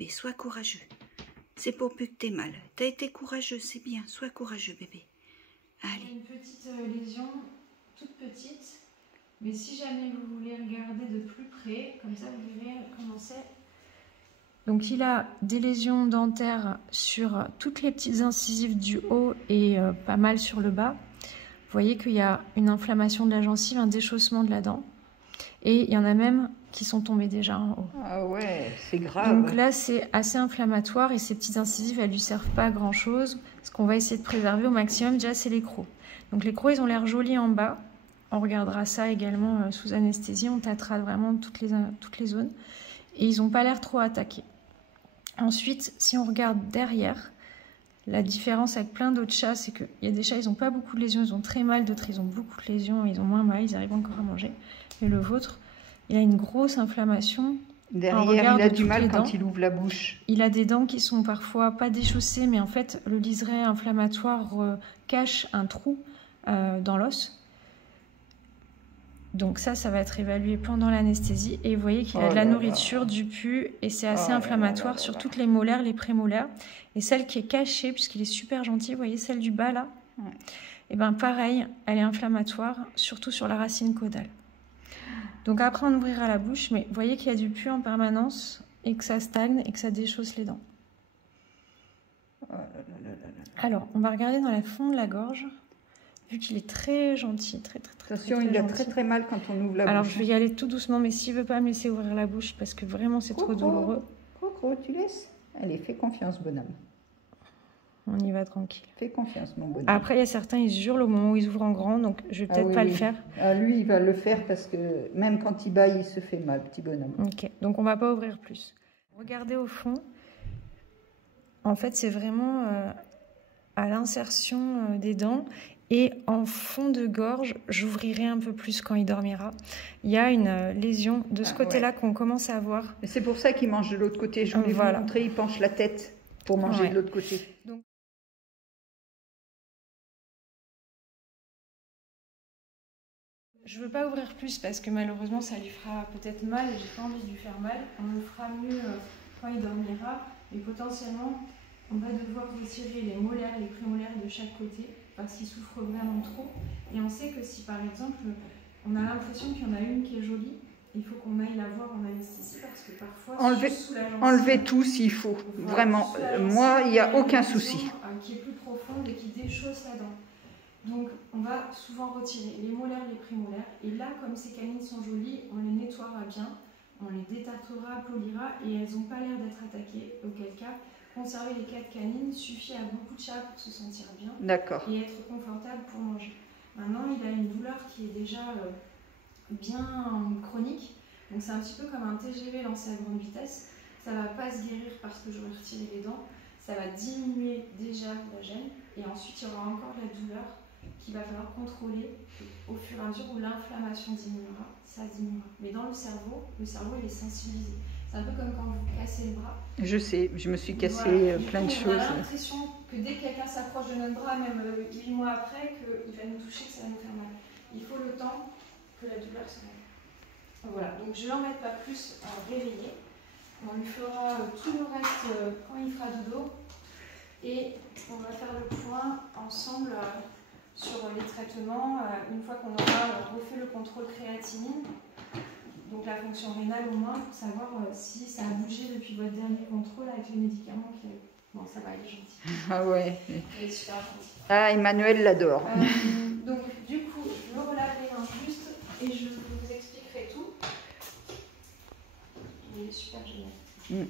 bébé, sois courageux. C'est pour plus que t'aies mal. T'as été courageux, c'est bien. Sois courageux, bébé. Allez. Une petite lésion, toute petite. Mais si jamais vous voulez regarder de plus près, comme ça vous verrez comment c'est. Donc il a des lésions dentaires sur toutes les petites incisives du haut et pas mal sur le bas. Vous voyez qu'il y a une inflammation de la gencive, un déchaussement de la dent. Et il y en a même qui sont tombés déjà en haut. Ah ouais, c'est grave. Donc là, c'est assez inflammatoire et ces petites incisives, elles lui servent pas à grand chose. Ce qu'on va essayer de préserver au maximum, déjà, c'est les crocs. Donc les crocs, ils ont l'air jolis en bas. On regardera ça également sous anesthésie. On tâtera vraiment toutes les zones. Et ils n'ont pas l'air trop attaqués. Ensuite, si on regarde derrière, la différence avec plein d'autres chats, c'est qu'il y a des chats, ils n'ont pas beaucoup de lésions, ils ont très mal, d'autres, ils ont beaucoup de lésions, ils ont moins mal, ils arrivent encore à manger. Mais le vôtre, il a une grosse inflammation. Derrière, il a du mal quand il ouvre la bouche. Il a des dents qui sont parfois pas déchaussées, mais en fait, le liseré inflammatoire cache un trou dans l'os. Donc ça va être évalué pendant l'anesthésie. Et vous voyez qu'il a de la nourriture, du pus, et c'est assez inflammatoire sur toutes les molaires, les prémolaires. Et celle qui est cachée, puisqu'il est super gentil, vous voyez celle du bas là, et bien pareil, elle est inflammatoire, surtout sur la racine caudale. Donc après on ouvrira la bouche, mais vous voyez qu'il y a du pus en permanence, et que ça stagne, et que ça déchausse les dents. Alors, on va regarder dans la fond de la gorge. Vu qu'il est très gentil, très attention, il a très mal quand on ouvre la bouche. Alors je vais y aller tout doucement, mais s'il veut pas me laisser ouvrir la bouche, parce que vraiment c'est trop douloureux. Coco, tu laisses? Allez, fais confiance, bonhomme. On y va tranquille. Fais confiance, mon bonhomme. Après, il y a certains, ils se hurlent au moment où ils ouvrent en grand, donc je vais peut-être pas le faire. Ah, lui, il va le faire parce que même quand il bâille, il se fait mal, petit bonhomme. Ok, donc on va pas ouvrir plus. Regardez au fond. En fait, c'est vraiment à l'insertion des dents. Et en fond de gorge, j'ouvrirai un peu plus quand il dormira. Il y a une lésion de ce côté-là qu'on commence à voir. C'est pour ça qu'il mange de l'autre côté. Je voulais vous montrer, il penche la tête pour manger de l'autre côté. Donc, je ne veux pas ouvrir plus parce que malheureusement ça lui fera peut-être mal et j'ai pas envie de lui faire mal. On le fera mieux quand il dormira. Et potentiellement, on va devoir retirer les molaires, les prémolaires de chaque côté parce qu'il souffre vraiment trop. Et on sait que si par exemple, on a l'impression qu'il y en a une qui est jolie, il faut qu'on aille la voir en anesthésie parce que parfois, enlever tout s'il faut. Vraiment, moi, il n'y a aucun souci. Qui est plus profonde et qui déchausse la dent. Donc, on va souvent retirer les molaires, les prémolaires. Et là, comme ces canines sont jolies, on les nettoiera bien, on les détartrera, polira et elles n'ont pas l'air d'être attaquées. Auquel cas, conserver les 4 canines suffit à beaucoup de chats pour se sentir bien et être confortable pour manger. Maintenant, il a une douleur qui est déjà bien chronique. Donc, c'est un petit peu comme un TGV lancé à grande vitesse. Ça ne va pas se guérir parce que j'aurai retiré les dents. Ça va diminuer déjà la gêne. Et ensuite, il y aura encore de la douleur qu'il va falloir contrôler au fur et à mesure où l'inflammation diminuera. Ça diminuera. Mais dans le cerveau il est sensibilisé. C'est un peu comme quand vous cassez le bras. Je sais, je me suis cassé plein de choses. On a l'impression que dès que quelqu'un s'approche de notre bras, même 8 mois après, qu'il va nous toucher, que ça va nous faire mal. Il faut le temps que la douleur s'arrête. Voilà, donc je ne l'embête pas plus à réveiller. On lui fera tout le reste quand il fera dodo. Et on va faire le point ensemble sur les traitements une fois qu'on aura refait le contrôle créatinine. Donc la fonction rénale au moins, pour savoir si ça a bougé depuis votre dernier contrôle avec les médicaments qu'il y a eu. Bon, ça va, il est gentil. Ah ouais. Il est super gentil. Ah, Emmanuel l'adore. Donc du coup, je me relave les mains juste et je vous expliquerai tout. Il est super génial.